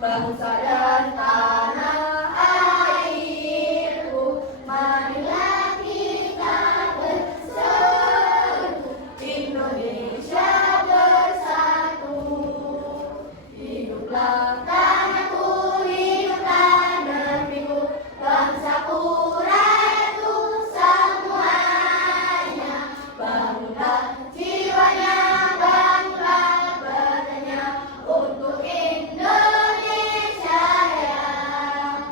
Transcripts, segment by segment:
bangsa dan tanah airku, marilah kita berseru, Indonesia bersatu. Hiduplah tanahku, hiduplah negeriku, bangsaku rayatu semuanya. Bangunlah jiwanya, bangunlah badannya untuk Indonesia Raya.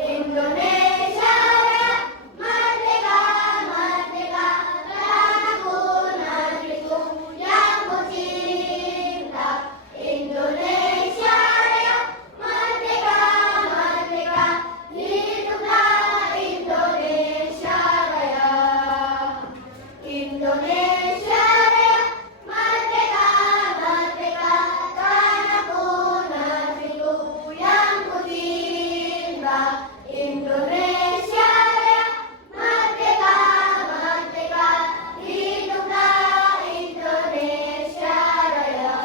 Indonesia Raya, merdeka, merdeka, tanahku negeriku yang ku cinta. Indonesia Raya, merdeka, merdeka, hiduplah Indonesia Raya. Indonesia Raya, merdeka, merdeka, tanahku negeriku yang ku cinta. Indonesia Raya, merdeka, merdeka, hiduplah Indonesia Raya.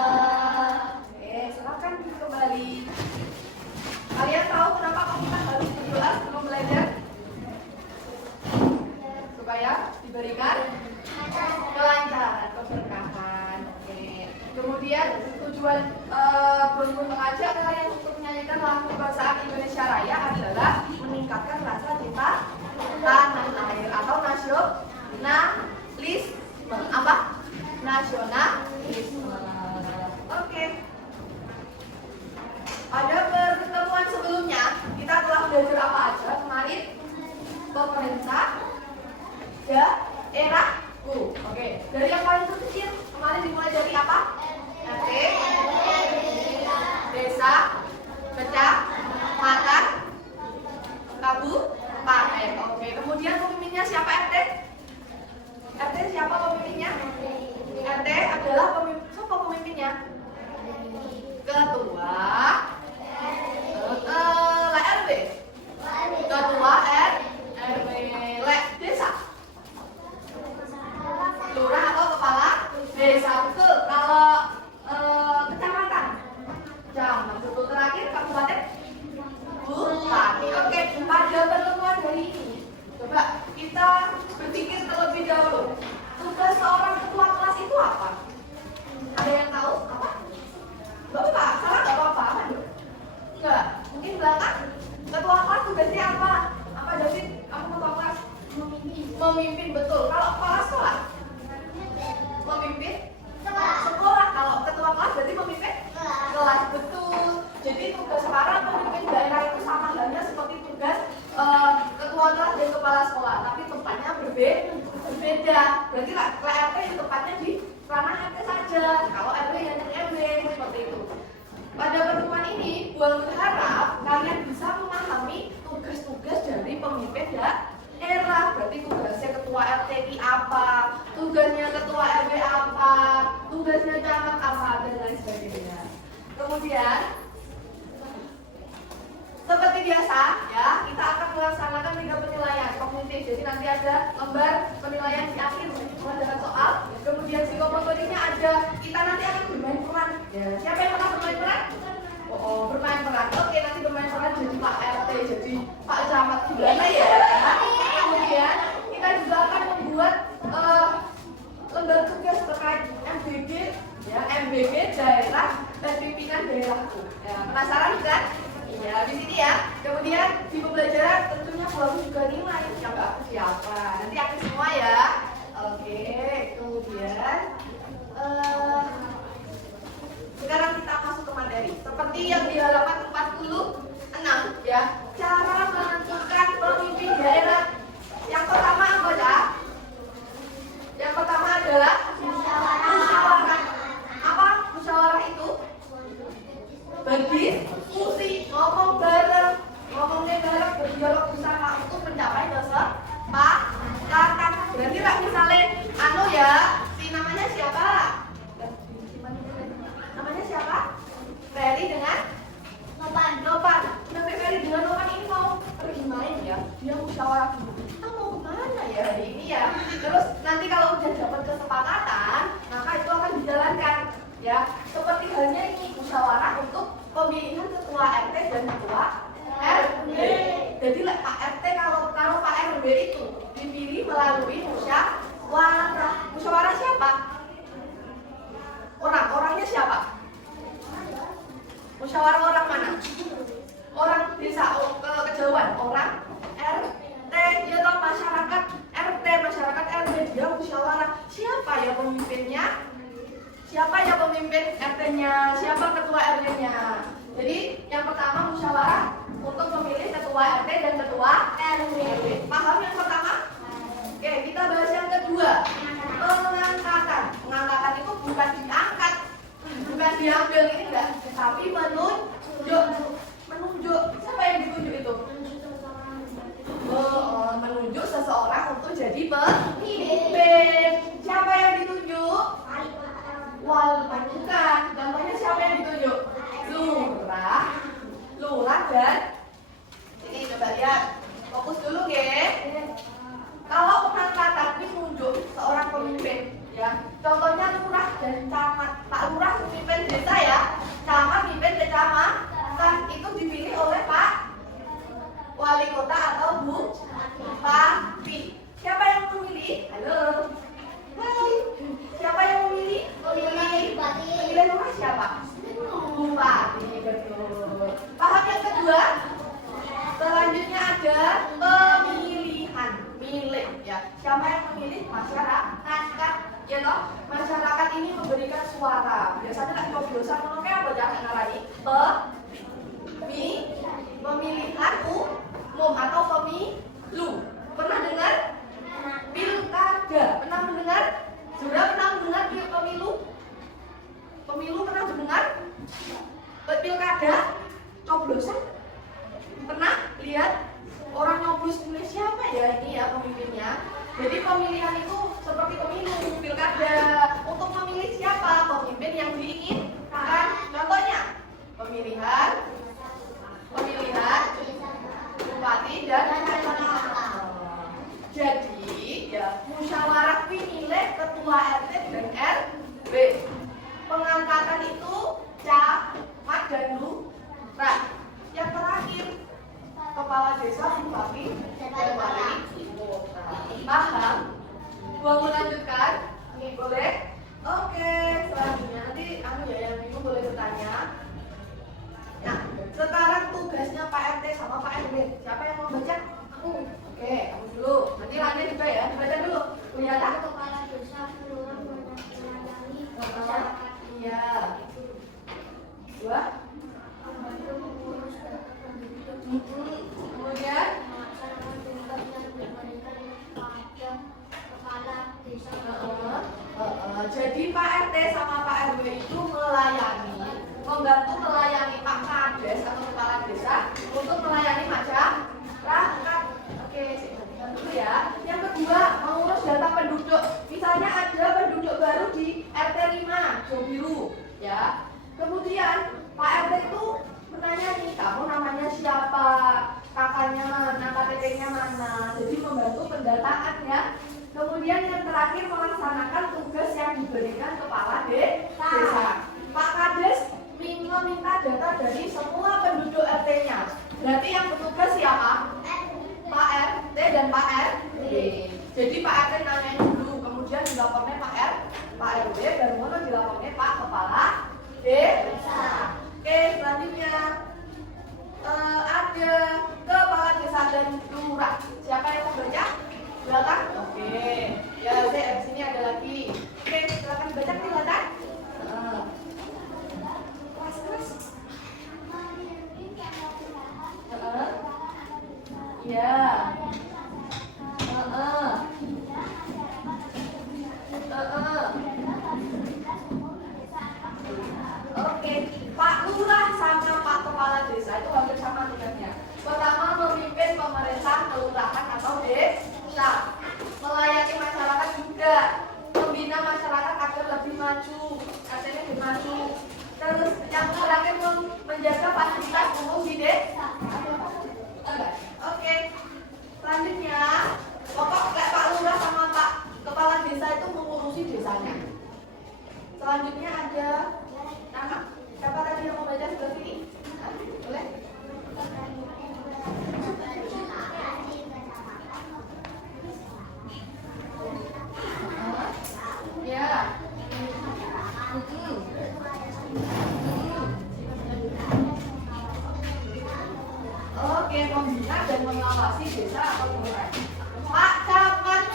Oke, silakan kembali. Kalian tahu kenapa kita harus berdoa sebelum belajar? Supaya diberikan kelancaran, keberkahan. Oke. Kemudian tujuan berguru mengajak kalian untuk menyanyikan lagu kebangsaan Indonesia Raya adalah meningkatkan rasa cinta tanah air atau nasionalisme. Apa? Nasionalisme. Oke. Pada pertemuan sebelumnya kita telah belajar apa aja kemarin? Pemerintah daerahku. Oke, dari yang paling kecil kemarin dimulai dari apa? RT, desa, kecamatan, kabupaten. Oke, kemudian pemimpinnya siapa RT? RT siapa pemimpinnya? RT adalah siapa pemimpinnya? Ketua RW. Ketua RW. Desa. Lurah atau kepala desa. Betul. Kalau kecamatan, camat. Betul. Terakhir kabupaten, bupati. Oke. Pada pertemuan hari ini, coba kita berpikir terlebih dahulu. Tugas seorang ketua kelas itu apa? Ada yang tahu apa? Bapak, salah nggak apa-apa? Enggak. Mungkin belakang. Ketua kelas tugasnya apa? Apa David? Kamu ketua kelas? Memimpin, betul. Kalau kepala sekolah? Memimpin sekolah. Kalau ketua kelas berarti memimpin kelas, betul. Jadi tugas para pemimpin daerah itu sama halnya seperti tugas ketua kelas dan kepala sekolah, tapi tempatnya berbeda. Berarti RT itu tempatnya di ranah RT saja. Kalau RW yang RW seperti itu. Pada pertemuan ini, Buang berharap kalian bisa memahami tugas-tugas dari pemimpin daerah. Berarti tugasnya ketua RT apa, tugasnya ketua RW apa, tugasnya camat apa, dan lain sebagainya. Kemudian, seperti biasa, ya, kita akan melaksanakan 3 penilaian kognitif. Jadi nanti ada lembar penilaian di akhir dengan soal. Kemudian psikomotoriknya ada. Kita nanti akan bermain peran. Ya, siapa yang pernah bermain peran? Bermain peran. Oke, nanti bermain peran jadi Pak RT, jadi Pak Camat gimana ya? Kemudian kita juga akan membuat lembar tugas terkait MBG, ya, MBG daerah dan pimpinan daerahku. Ya, penasaran kan? Ya, di sini ya. Kemudian di pembelajaran tentunya bagus juga nilai yang aku siapa. Nanti akan semua ya. Oke, kemudian sekarang kita masuk ke materi. Seperti yang di halaman 46 ya. Cara menentukan pemimpin daerah. Yang pertama apa ya? Yang pertama adalah musyawarah. Apa musyawarah itu? Berdiskusi, ngomong bareng, ngomongnya bareng, berdialog bersama untuk mencapai kesepakatan. Berarti lah misalnya, ya, si namanya siapa? Namanya siapa? Ferry dengan Nopan. Nanti Ferry dengan Nopan ini mau pergi main ya. Dia musyawarah dulu. Kita mau kemana ya hari ini ya? Terus nanti kalau udah dapat kesepakatan, maka itu akan dijalankan. Ya, seperti halnya ini musyawarah untuk pemilihan ketua ketua RT dan ketua RW. Jadi Pak RT kalau Pak RW itu dipilih melalui musyawarah. Musyawarah siapa? Orangnya siapa? Musyawarah orang mana? Orang desa, kejauhan, orang RT, dia tahu masyarakat RT, masyarakat RW, dia musyawarah. Siapa ya pemimpinnya? Siapa yang pemimpin RT-nya? Siapa ketua RW-nya? Jadi yang pertama musyawarah untuk memilih ketua RT dan ketua RW. Paham yang pertama? Oke, kita bahas yang kedua. Pengangkatan. Pengangkatan itu bukan diangkat, bukan diambil, ini enggak, tapi menunjuk. Siapa yang ditunjuk itu? Menunjuk seseorang untuk jadi pemimpin. Siapa yang ditunjuk? Bukan. Contohnya siapa yang ditunjuk? Lurah dan ini coba lihat. Fokus dulu, Kalau pengangkatan ini menunjuk seorang pemimpin, ya. Contohnya lurah dan camat. Pak Lurah pemimpin desa, ya. Camat pemimpin kecamatan, itu dipilih oleh Pak Wali Kota atau Bupati. Siapa yang memilih? Halo. Hai. Siapa yang memilih? Pemilihan lurah siapa? Bupati, betul. Paham yang kedua? Selanjutnya ada pemilihan, milik, ya. Siapa yang memilih? Masyarakat, ya toh? Masyarakat ini memberikan suara. Biasanya tak coblosan ngono apa jangan ngarani? Pemilihan umum atau pemilu. Pernah dengar? Pilkada. Pernah mendengar? Sudah pernah mendengar pemilu? Pemilu pernah mendengar? Pilkada? Coblosan? Pernah lihat orang nyoblos ini siapa ya ini ya pemimpinnya? Jadi pemilihan itu seperti pemilu, pilkada. Untuk memilih siapa pemimpin yang diinginkan. Contohnya pemilihan bupati dan jadi ya musyawarah pilih ketua RT dan RW. Pengangkatan itu camat dan lurah. Yang terakhir kepala desa, bupati dan wali kota. Paham? Mau melanjutkan? Boleh? Oke, selanjutnya nanti yang bingung boleh bertanya. Nah, sekarang tugasnya Pak RT sama Pak RW. Siapa yang mau baca? Aku. Oke, kamu dulu. Nanti lanjut juga ya. Dibaca dulu. Kelihatan? Kepala desa kelurahan melayani masyarakat. Iya. Dua. membantu mengurus data penduduk. Kemudian Melaksanakan tugas yang diberikan kepada kepala desa. Jadi Pak RT sama Pak RW itu membantu melayani Pak Kades atau kepala desa untuk melayani masyarakat. Oke, saya dulu ya. Yang kedua, mengurus data penduduk. Misalnya ada penduduk baru di RT 5, Jobiru, ya. Kemudian Pak RT itu bertanya nih, kamu namanya siapa? Kakaknya mana? KTP-nya mana? Jadi membantu pendataan, ya. Kemudian yang terakhir melaksanakan tugas yang diberikan kepala desa. Pak Kades meminta data dari semua penduduk RT-nya. Berarti yang bertugas siapa? Pak RT dan Pak RW. Jadi Pak RT nanyain dulu, kemudian dilapornya Pak RW, baru mana dilapornya Pak Kepala Desa. Oke, selanjutnya ada kepala desa dan lurah. Siapa yang mau baca? Silakan. Oke. Ya, di sini ada lagi. Oke, silakan baca silakan. Keras. Ya. Oke, Pak Lurah sama Pak Kepala Desa itu hampir sama tugasnya. Pertama, memimpin pemerintah kelurahan atau desa, melayani masyarakat juga, membina masyarakat agar lebih maju, artinya lebih maju. Terus yang terakhir menjaga fasilitas umum di desa. Oke. Selanjutnya, pokok kayak Pak Lurah sama Pak Kepala Desa itu mengurusi desanya. Selanjutnya ada nama. Siapa tadi yang mau baca sebelah sini? Boleh? mengawasi desa atau kelurahan? Pak Camat.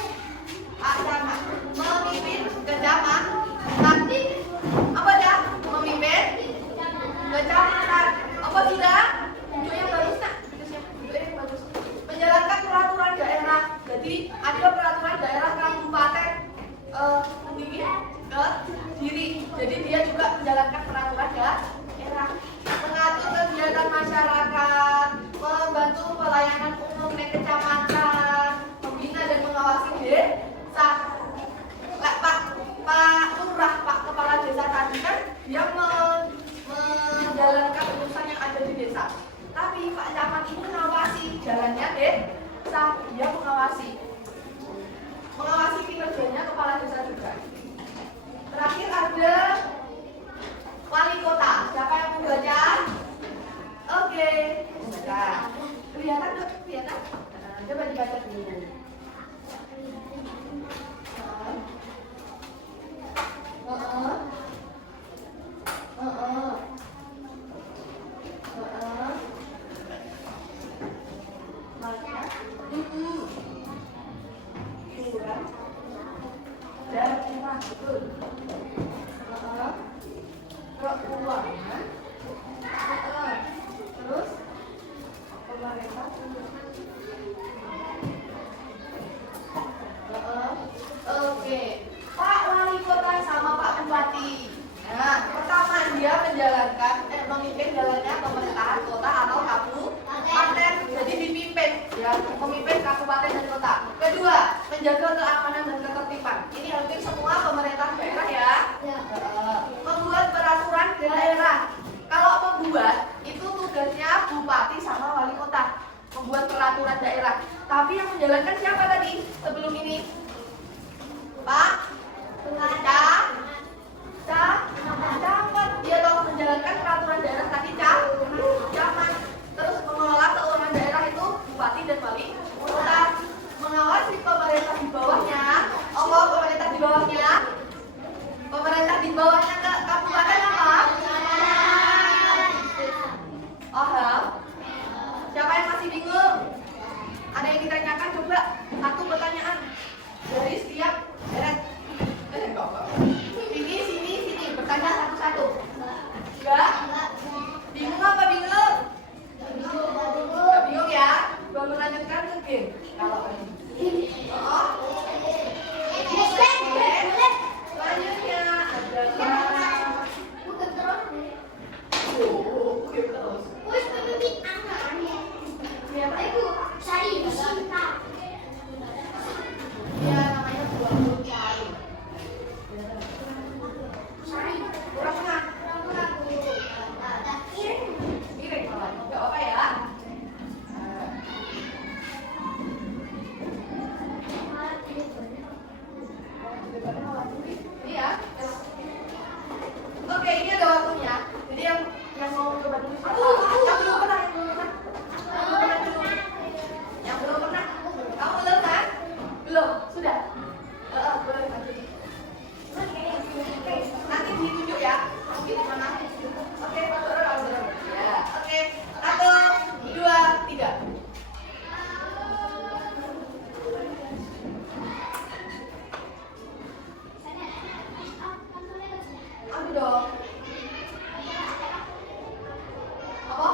Pak Camat memimpin kecamatan. Nanti apa dah? Memimpin kecamatan. Apa sudah? Tunjuk yang bagus nak. Tunjuk yang bagus. Menjalankan peraturan daerah. Jadi ada peraturan daerah kabupaten Kediri. Jadi dia juga menjalankan peraturan daerah. Mengatur kegiatan masyarakat, membantu pelayanan umum di kecamatan, membina dan mengawasi desa. Pak Lurah, Pak Kepala Desa tadi kan dia menjalankan urusan yang ada di desa. Tapi Pak Camat ini mengawasi jalannya desa, dia mengawasi kinerjanya kepala desa juga. Terakhir ada wali kota. Siapa yang mau baca? Oke. Nah, kelihatan dok? Kelihatan? Nah, coba dibaca dulu. Terus pemerintah. Oke, Pak Wali Kota sama Pak Bupati. Nah, pertama dia memimpin jalannya pemerintahan kota atau kabupaten. Jadi dipimpin, ya, memimpin kabupaten dan kota. Kedua, menjaga keamanan dan ketertiban. Ini hampir semua pemerintah daerah ya. Membuat peraturan daerah. Kalau membuat itu tugasnya bupati sama wali kota. Membuat peraturan daerah. Tapi yang menjalankan siapa tadi sebelum ini? Pak Camat. Dia tahu menjalankan peraturan daerah tadi Camat. Terus mengelola keuangan daerah itu bupati dan wali kota. Mengawasi pemerintah di bawahnya. Pemerintah di bawahnya. Pemerintah di bawahnya ke kabupaten apa? Siapa yang masih bingung? Ada yang ditanyakan? Coba satu pertanyaan dari setiap deret. Sini. Bertanya satu-satu. Enggak? Bingung apa bingung? Enggak bingung ya? Gua melanjutkan mungkin. Kalau selanjutnya adalah namanya buah cari. Miring malah. Enggak apa ya? Iya. Oke, ini ada waktunya. Jadi yang mau coba dulu siapa? Yang belum pernah dulu. Yang belum pernah? Kamu belum kan? Belum? Sudah? Boleh lanjut. Nanti ditunjuk ya. Mungkin di mana? Oke, Pak Doro. Ya, oke. 1, 2, 3. Ambil dong. Apa?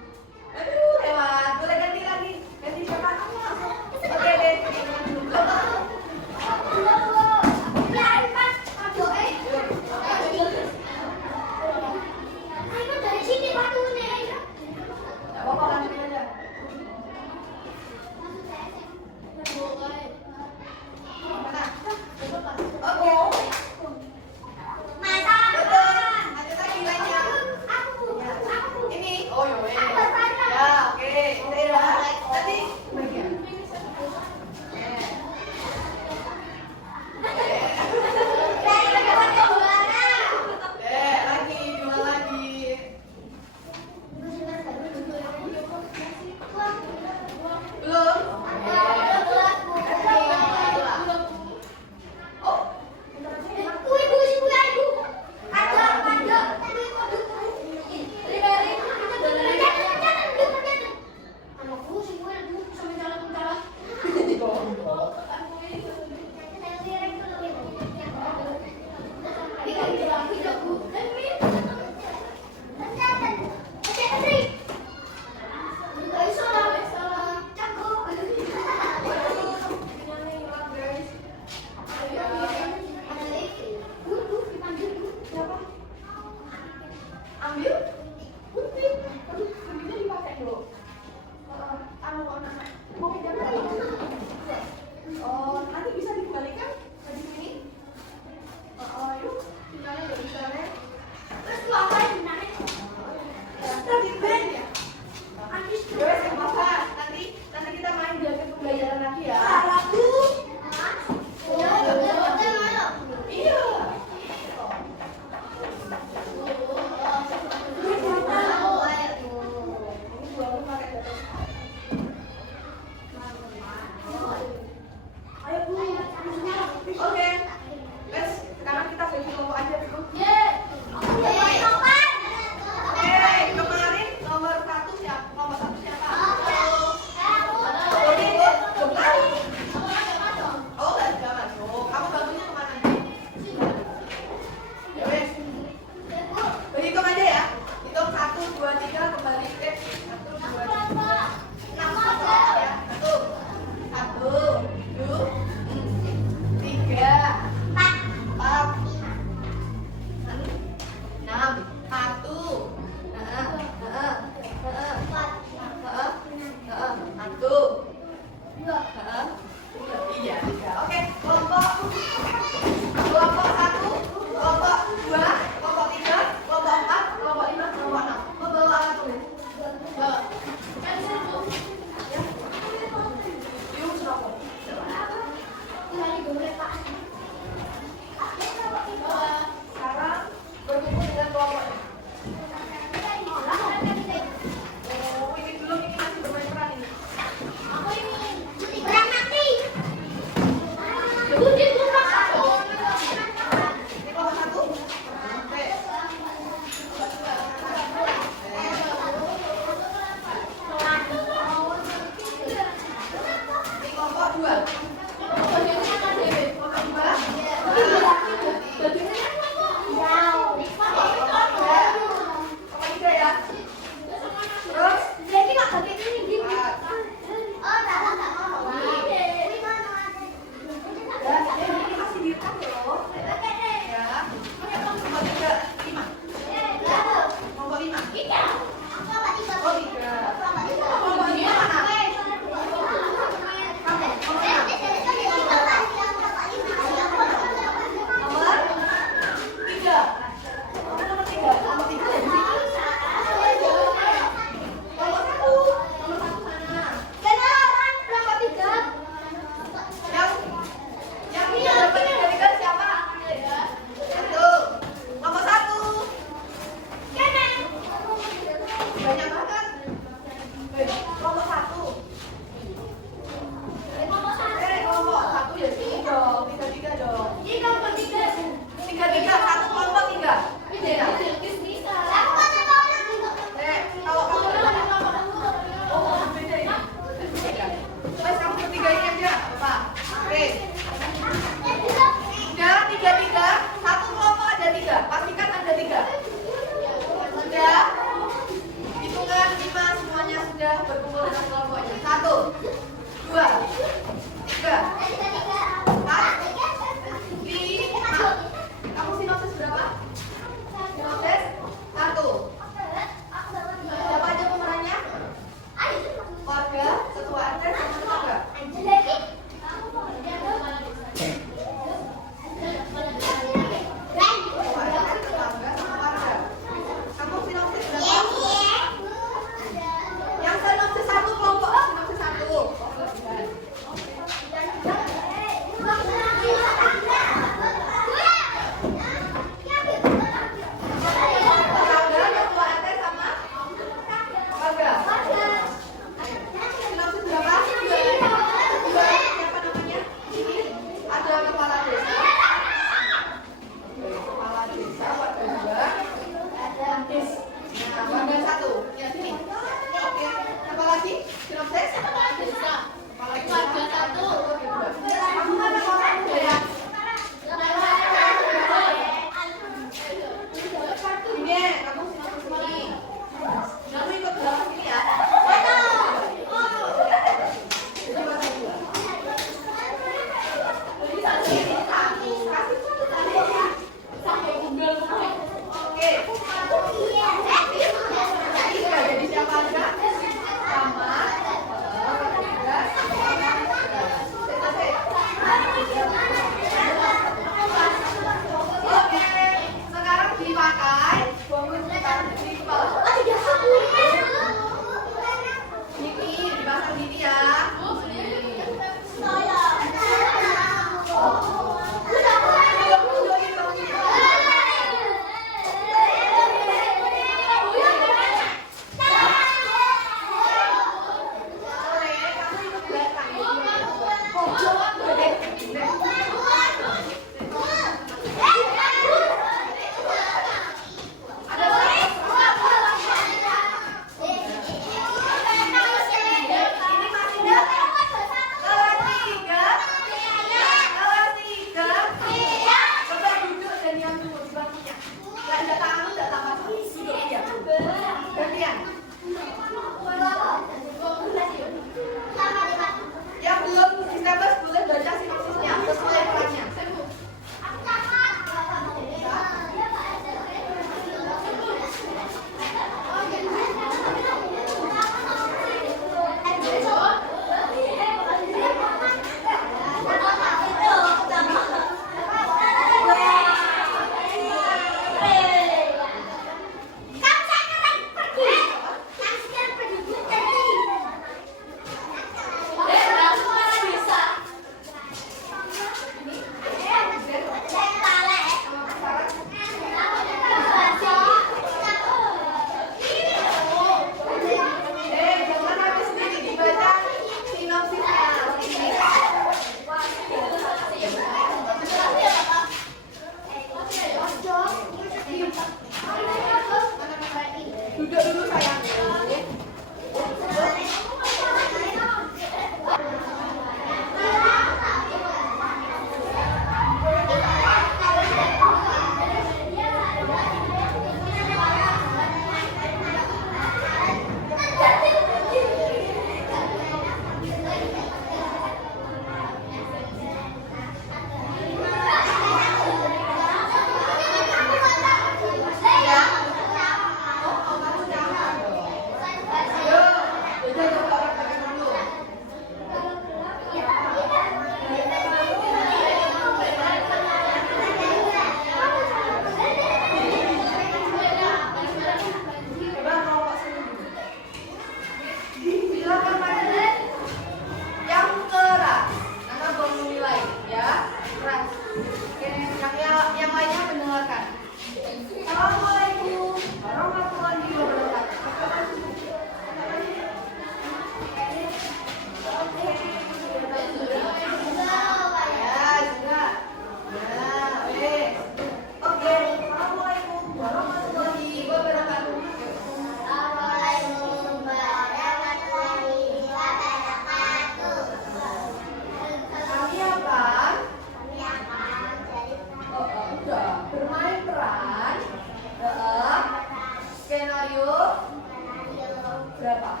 Berapa?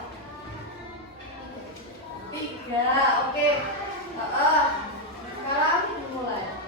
3. Oke. Sekarang mulai.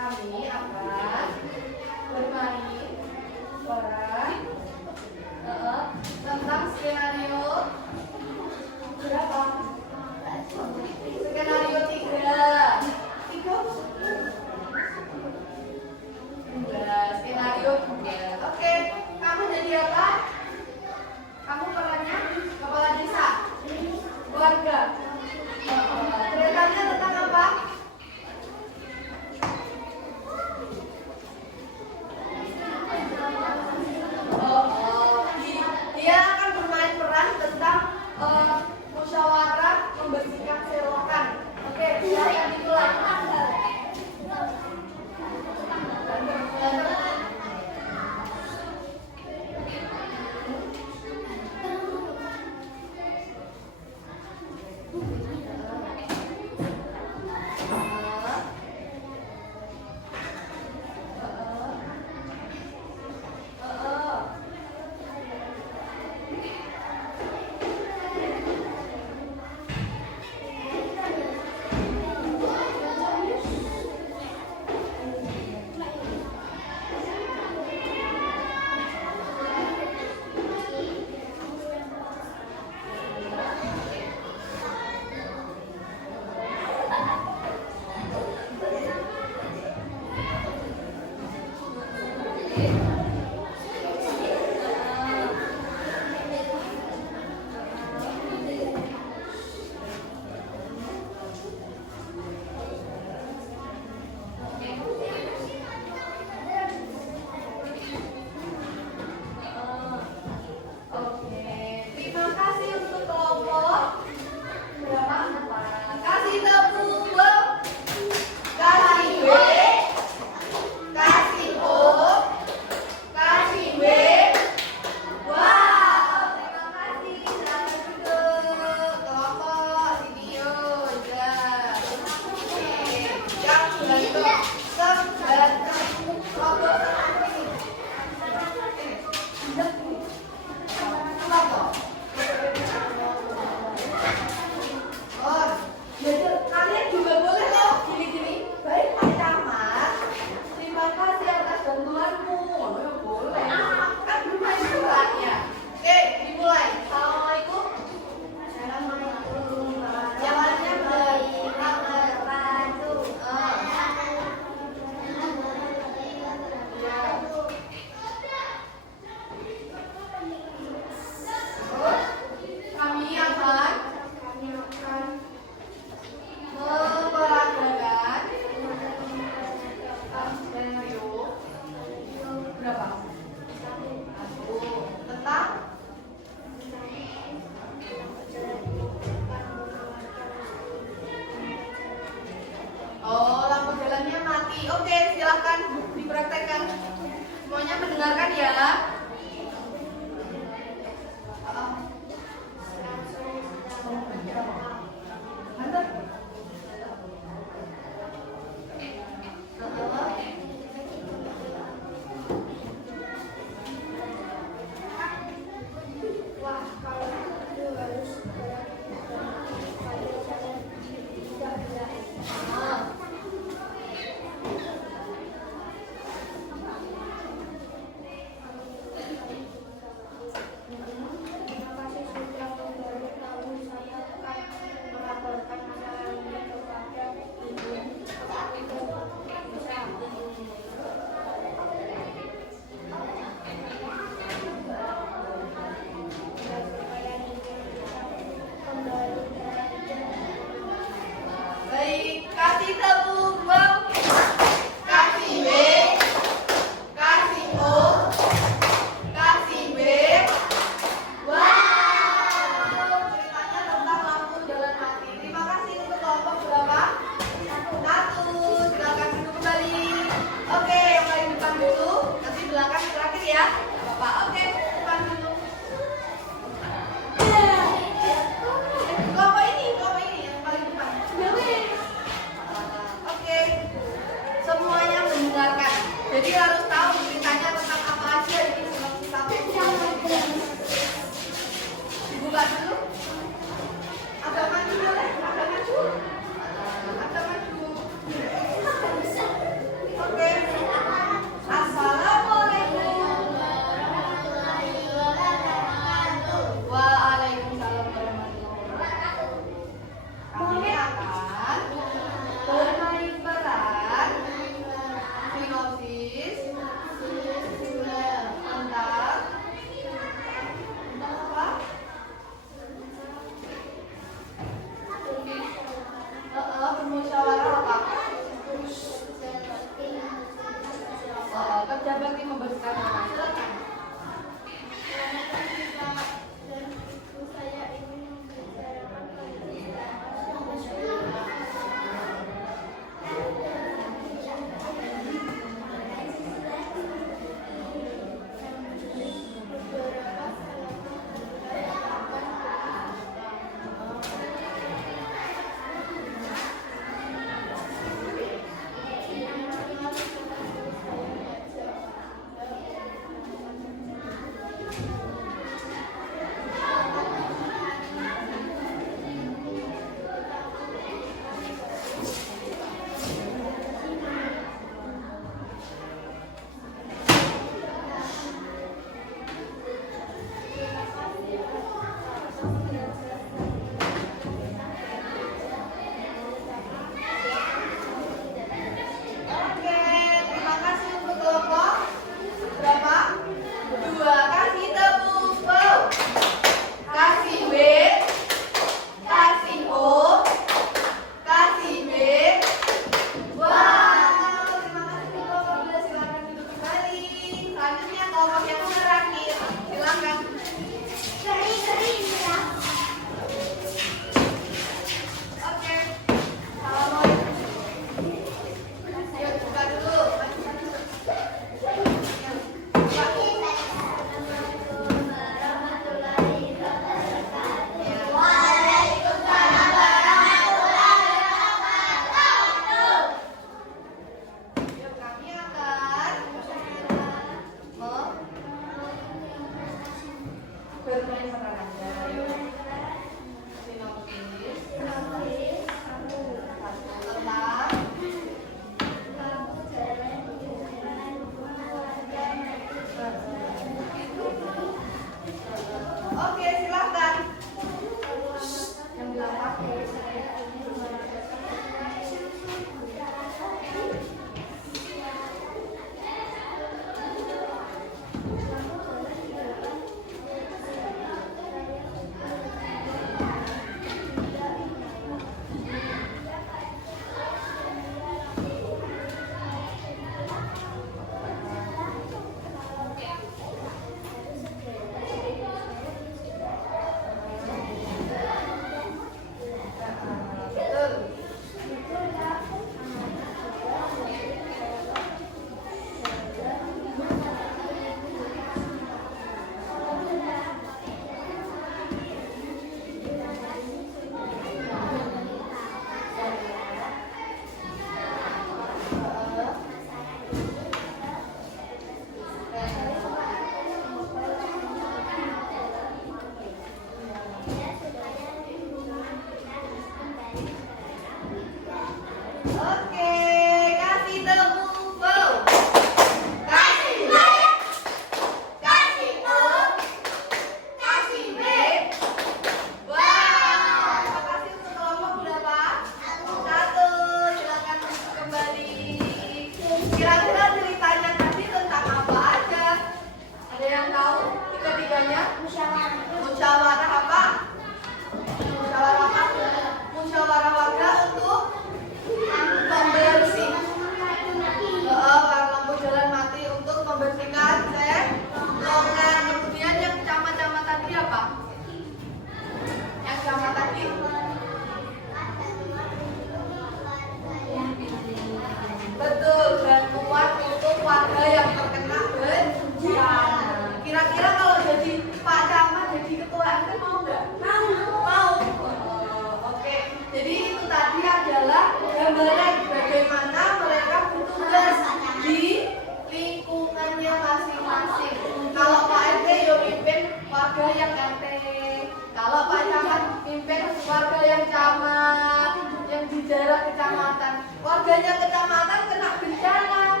Pak Camat pimpin warga yang camat, yang di daerah kecamatan. Warganya kecamatan kena bencana,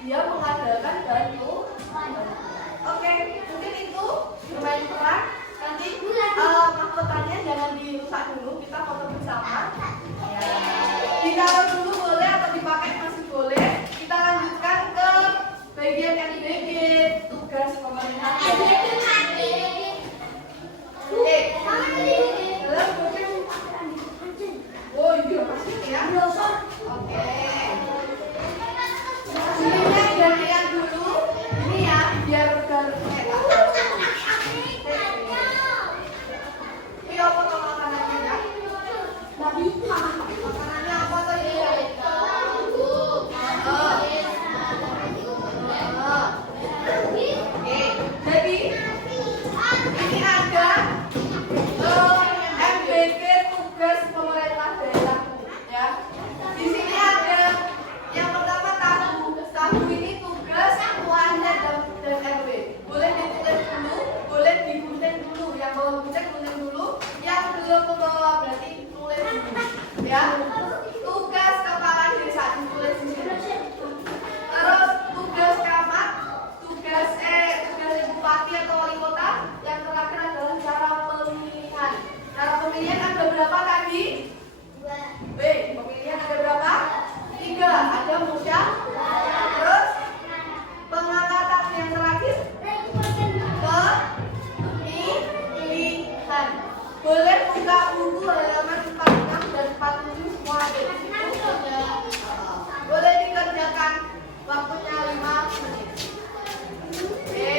dia mengadakan bantu. Oke, mungkin itu bermain peran. Nanti mahkotannya jangan dirusak dulu, kita foto bersama. Ya. Ditaruh dulu boleh atau dipakai masih boleh. Kita lanjutkan ke bagian NBG, tugas pemerintah. Oke. Oh iya pasti ya. Oke. Ini gantian dulu. Ini ya biar garuk Ini apa tuh makanannya ya? Makanannya apa tuh ini? Oke. Jadi ini ada MBG tugas pemerintah daerah ya. Di sini ada yang pertama tahu ini tugas Wanet dan RW. Boleh ditulis dulu, boleh digunting dulu. Yang bawa gunting dulu, yang belum membawa berarti tulis dulu. Ya. Tugas kepala desa ditulis di sini. Terus tugas camat, tugas bupati atau wali kota. Yang terakhir adalah cara pemilihan. Cara pemilihan ada berapa tadi? B. Pemilihan ada berapa? 3. Ada musyawah. Terus pengangkatan yang terakhir pemilihan. Boleh buka buku halaman 46 dan 47 semua ada di situ. Boleh dikerjakan waktunya 5 menit. Oke.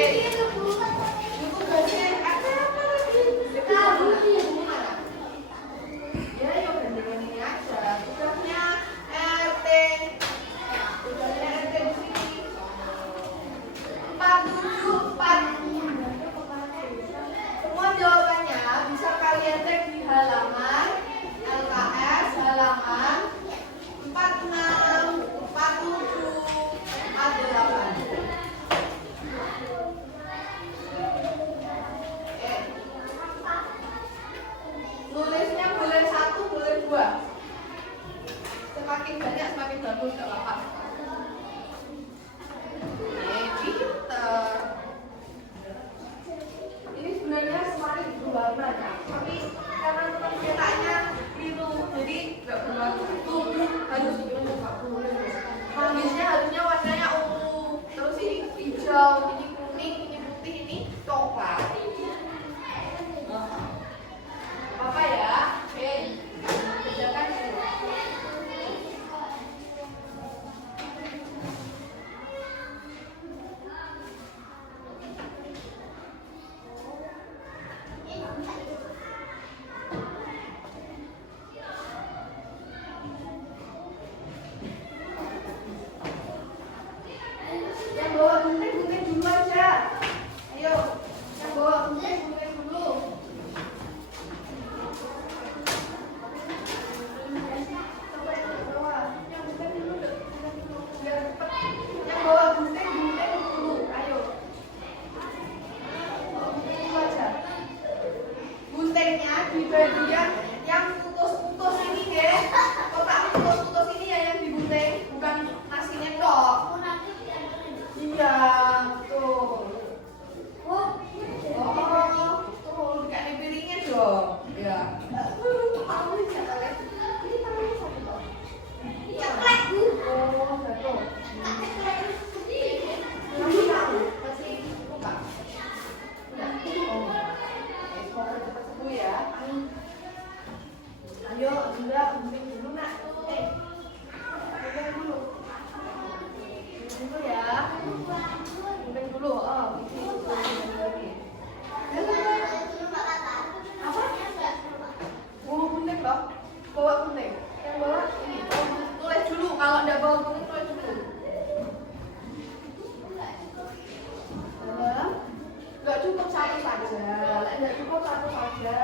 Buku gajian apa lagi? Ya, yuk ganti ini aja. Tugasnya RT. Tugasnya RT di sini. 474. Semua jawabannya bisa kalian cek di halaman LKS halaman 46, 47, 48. Nulisnya boleh 1, boleh 2. Semakin banyak semakin bagus, gak apa-apa. Pinter. Ini sebenarnya semakin berwarna ya, tapi karena tukang cetaknya itu jadi nggak berwarna. Tubuh harus ungu, nggak boleh. Mangisnya harusnya warnanya ungu. Terus ini hijau, ini kuning, ini putih, ini coklat. Apa ya? Oke, kerjakan dulu. Yang bawa gunting dulu aja. Ayo, yang bawa gunting dulu. Yang bawa gunting dulu. Ayo. Itu aja. Guntingnya di bagian yang putus-putus ini deh. Kotak putus-putus ini ya yang digunting, bukan nasinya tok. Iya, tuh. Oh, tuh, kayak di piringnya dong. Ya. Coklat, Bu. Oh, jatuh. Masih buka. Udah. Oh. Semoga cepat sembuh ya. Ayo, Bunda, gunting dulu nak. Gunting dulu. Gunting dulu ya. Gunting dulu. Oh, ini lagi. Apa? Bawa gunting loh. Bawa gunting. Yang bawa ini. Tulis dulu. Kalau nggak bawa gunting, tulis dulu. Nggak cukup satu saja. Nggak cukup satu saja.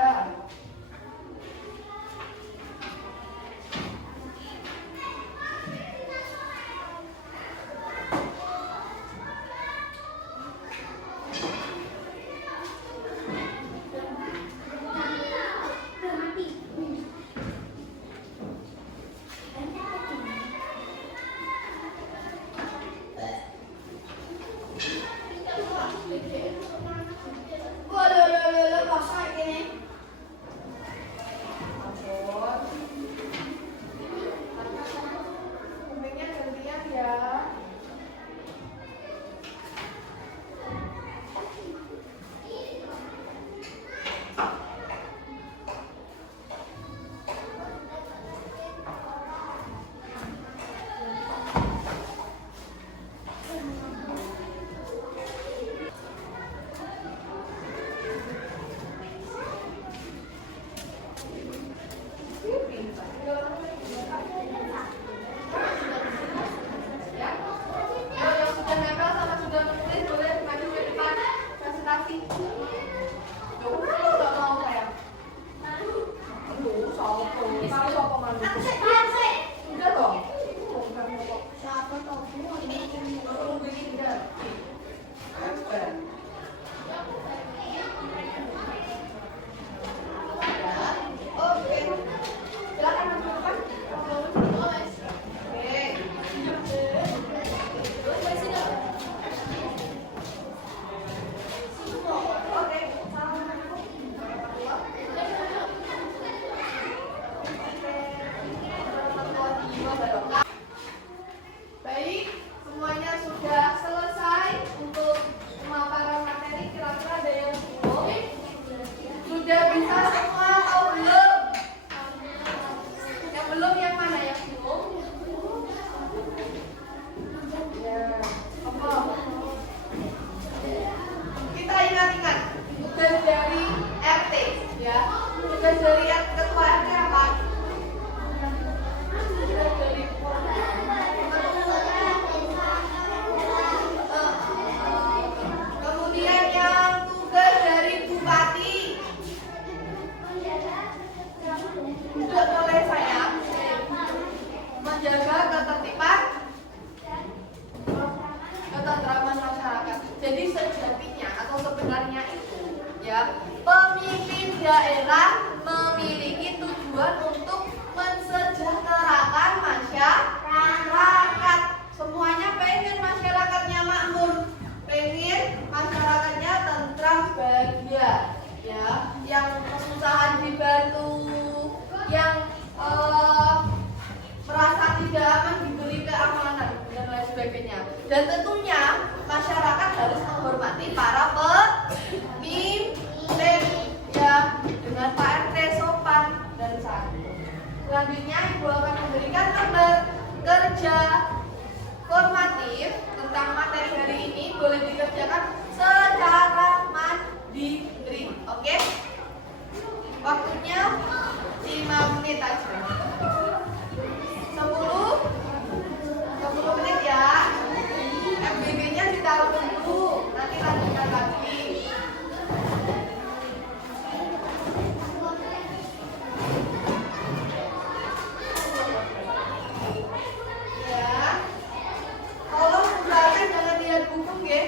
Waduh, kosong ini. Kupingnya gantian ya. Ya. Kalau yang sudah nempel sama sudah menulis boleh maju ke depan presentasi. Loh, kenapa nggak mau saya? Aduh, sopo. Tahu sopo malu. Udah dong. Oh, udah mau kok. Siapa tahu ini Baru begini dah. Ember. Oke. Silakan maju ke depan. Oke. Oke. Baik, semuanya sudah selesai untuk pemaparan materi. Kira-kira ada yang bingung? Sudah bisa semua atau belum? Yang belum yang mana yang bingung? Ya, apa? Kita ingat-ingat tugas dari RT, ya. Tugas dari ketua RT apa? Tugas dari kemudian yang tugas dari bupati. Duduk boleh sayang. Menjaga ketertiban ketentraman masyarakat. Jadi sejatinya atau sebenarnya itu ya, pemimpin daerah memiliki tujuan untuk mensejahterakan masyarakat. Semuanya pengen masyarakatnya makmur, pengen masyarakatnya tentram bahagia, ya, yang kesusahan dibantu, yang merasa tidak aman diberi keamanan dan lain sebagainya. Dan tentunya masyarakat harus menghormati para pemimpin, ya, dengan Pak RT sopan dan santun. Selanjutnya Ibu akan memberikan lembar kerja formatif tentang materi hari ini, boleh dikerjakan secara mandiri. Oke? Waktunya 5 menit aja. 10 menit ya. FBG-nya ditaruh dulu, nanti lanjutkan lagi. Ya. Tolong usahakan jangan lihat buku, nggih.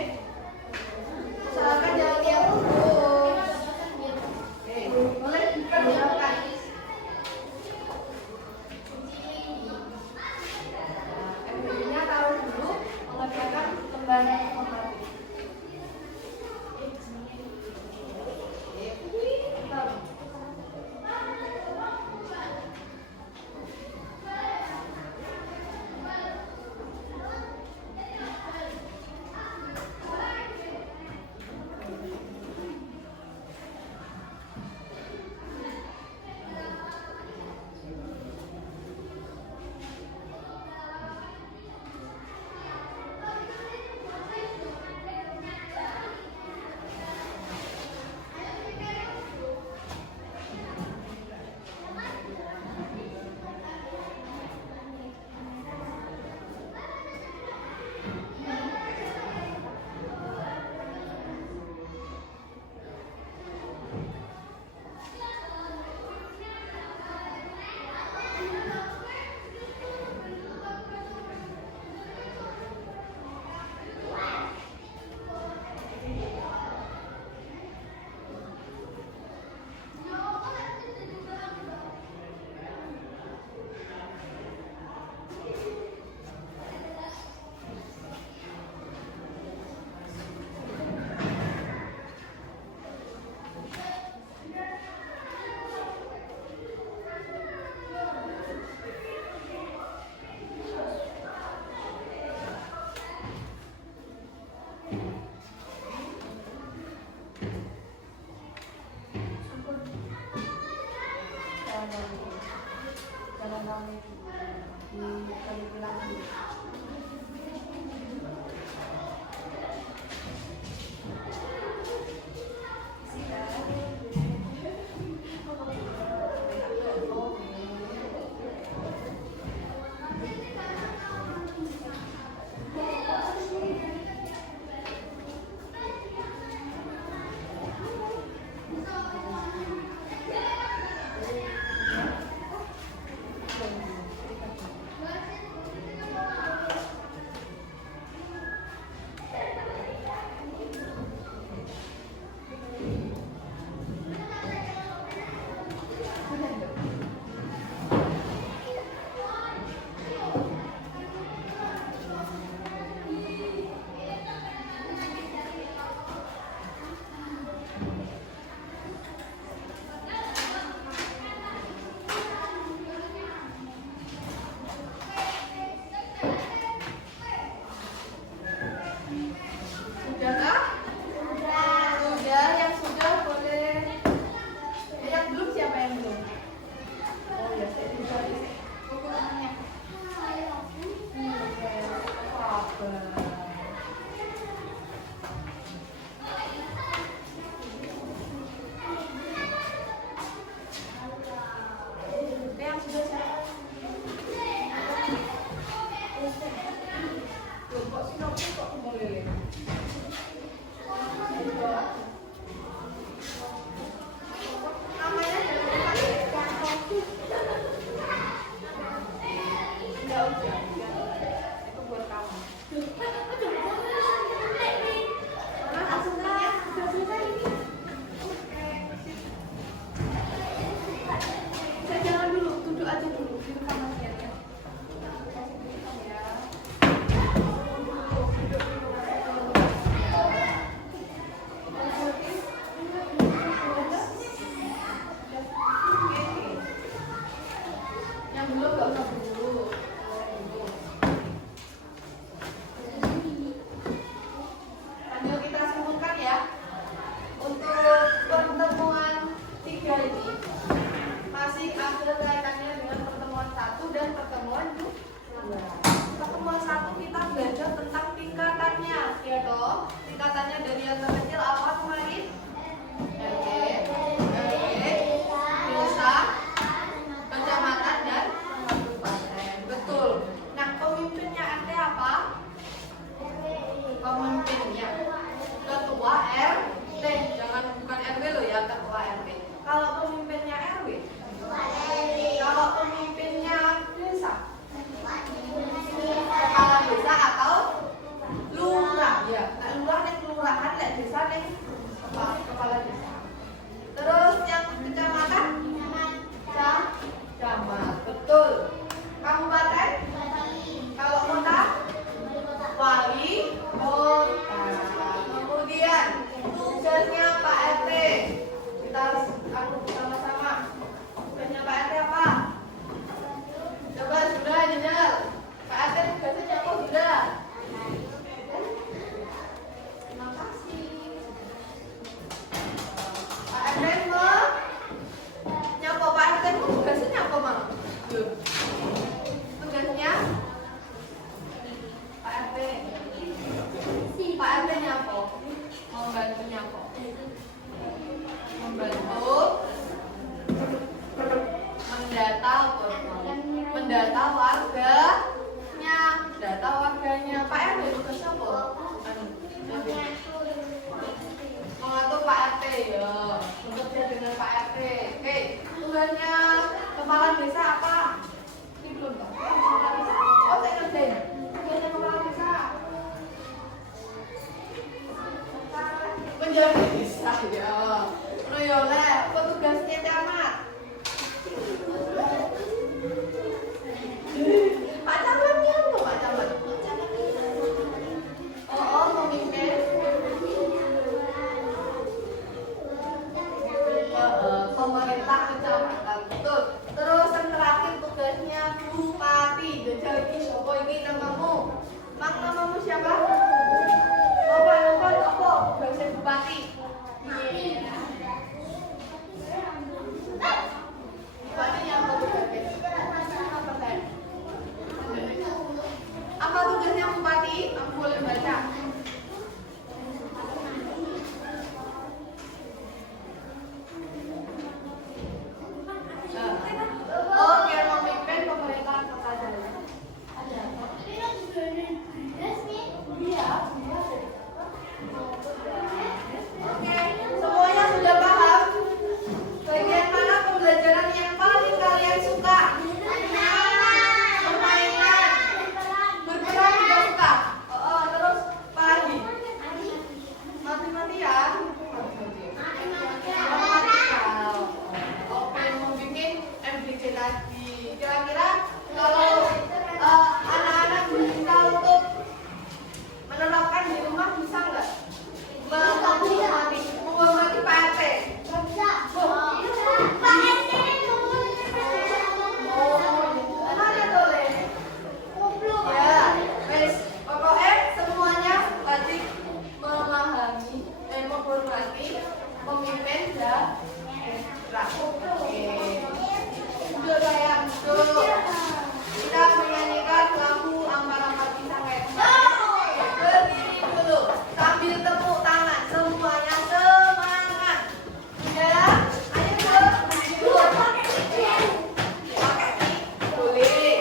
Membantu mendata warganya. Pak RT tugasnya apa? Mengatur Pak RT ya. Bekerja dengan Pak RT. Oke, tugasnya kepala desa apa? Ini belum Pak. Oh, saya kerjain. Tugasnya kepala desa. Menjaga desa ya. Royole, petugasnya camat. Pak Camatnya apa Pak Camat? Oh, pemimpin. Pemerintah kecamatan. Betul. Terus yang terakhir tugasnya bupati. Jadi siapa ini namamu? Mang namamu siapa? Apa? Tugasnya bupati. Bupatinya apa tugasnya? Apa tugasnya bupati? Aku boleh baca. Oke, memimpin pemerintahan kota Jaya. Oke, semuanya sudah paham? Bagian mana pembelajaran yang paling kalian suka? Permainan. Bergerak juga suka. Terus apa lagi? Matematika. Oke, mau bikin MBC tadi. Kira-kira kalau anak-anak bisa untuk menerapkan di rumah bisa nggak? Menghormati Pak RT. Pokoknya semuanya wajib memahami dan menghormati pemimpin dan rakyat. Udah sayang, kita menyanyikan lagu ampar-ampar pisang kayak berdiri dulu sambil tepuk tangan, semuanya semangat. Ya, ayo berdiri dulu. Pakai boleh.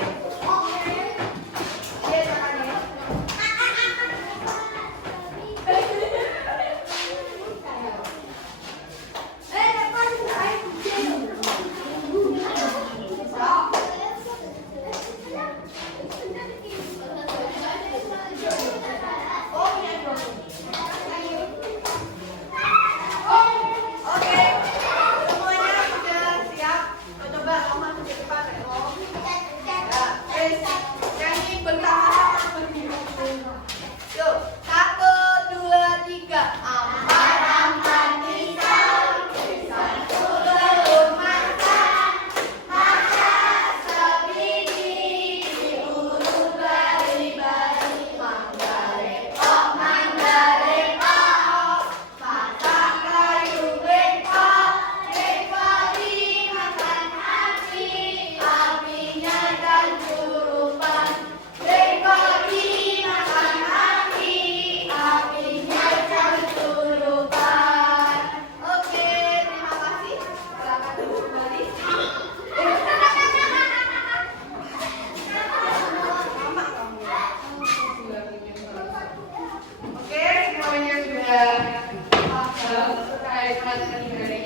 Iya, tangannya. Oke, semuanya sudah siap. Coba Oma ke depan ya, Om. Ya, nyanyi bersama-sama berdiri. Yuk, 1, 2, 3. Ampar-ampar pisang, pisang telur masak, masak sebiji, diurut bari-bari, mangga repot, masak kayu bengkok, bengkok dimakan api, apinya dan curupan, bengkok dimakan api, apinya dan curupan. Oke, terima kasih. Silakan duduk kembali. Lama kamu ya? Oke, semuanya sudah paham terkait materi hari